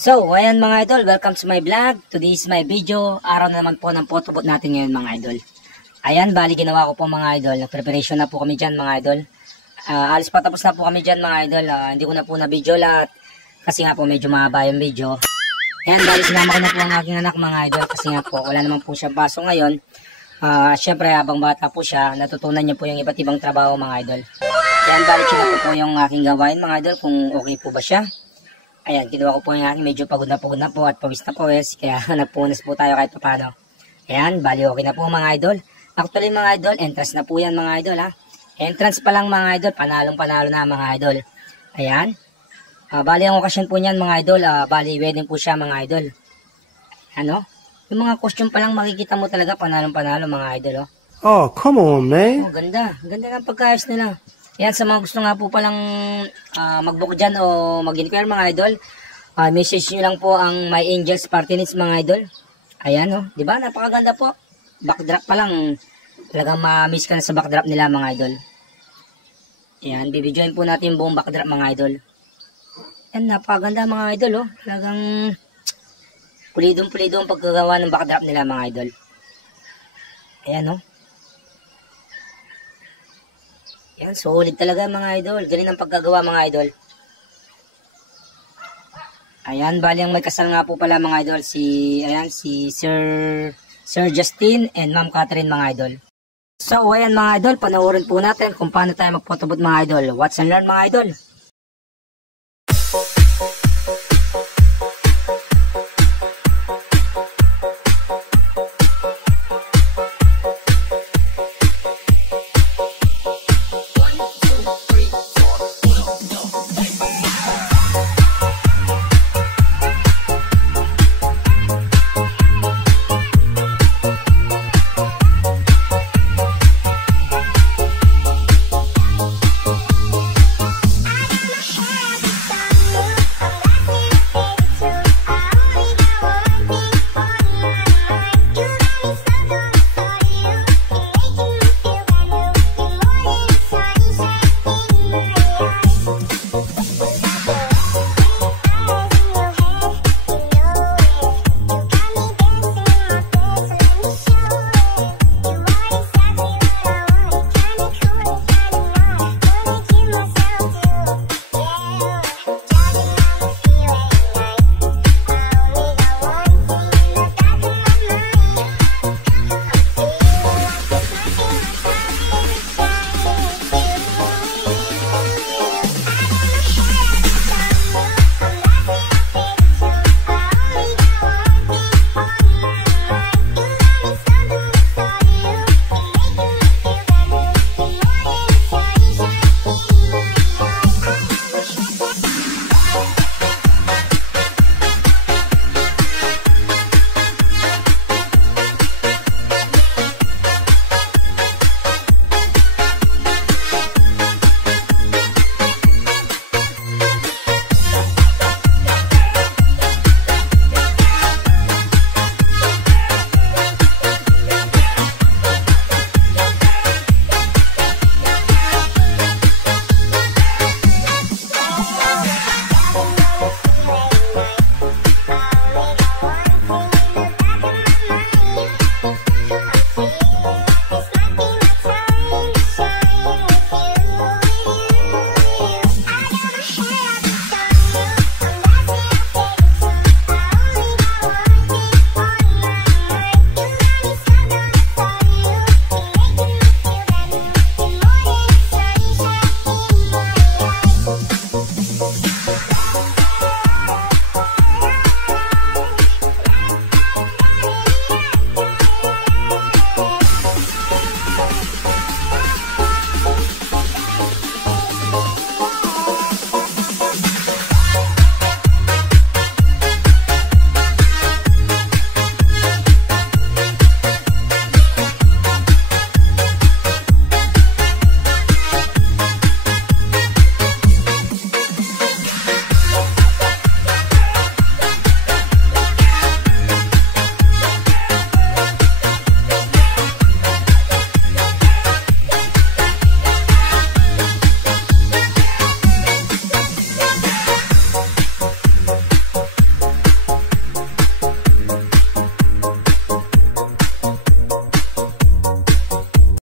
So, ayan mga idol, welcome to my vlog. Today is my video. Araw na naman po ng photobooth natin ngayon mga idol. Ayan, bali ginawa ko po mga idol. Preparation na po kami dyan mga idol. Alis patapos na po kami dyan mga idol. Hindi ko na po na video lahat. Kasi nga po medyo mahaba yung video. Ayan, bali sinama ko na po ang aking anak mga idol. Kasi nga po, wala naman po siya baso ngayon. Siyempre habang bata po siya, natutunan niya po yung iba't ibang trabaho mga idol. Ayan, bali sinama po yung aking gawain mga idol kung okay po ba siya. Ayan, kinuha ko po yung aking medyo pagod na po at pawis na pawis. Kaya nagpunas po tayo kahit paano. Ayan, bali okay na po mga idol. Actually mga idol, entrance na po yan mga idol ha. Entrance pa lang mga idol, panalong-panalo na mga idol. Ayan. Bali ang okasyon po niyan mga idol, bali wedding po siya mga idol. Ano? Yung mga costume pa lang makikita mo talaga panalong-panalo mga idol oh. Oh, come on man. Oh, ganda. Ganda ng pagkaayos nila. Yan, sa mga gusto nga po palang mag-book dyan o mag-inquire mga idol, message nyo lang po ang My Angels Party Needs mga idol. Ayan o, di ba? Napakaganda po. Backdrop pa lang, talagang ma-miss ka na sa backdrop nila mga idol. Ayan, bibidyoin po natin yung buong backdrop mga idol. Yan, napakaganda mga idol o. Talagang pulidong-pulido ang pagkagawa ng backdrop nila mga idol. Ayan o. Yan, solid talaga mga idol. Galing ang pagkagawa mga idol. Ayan, bali ang may kasal nga po pala mga idol. Si Sir Justin and Ma'am Catherine mga idol. So, ayan mga idol, panoorin po natin kung paano tayo mag-photobooth mga idol. Watch and learn mga idol.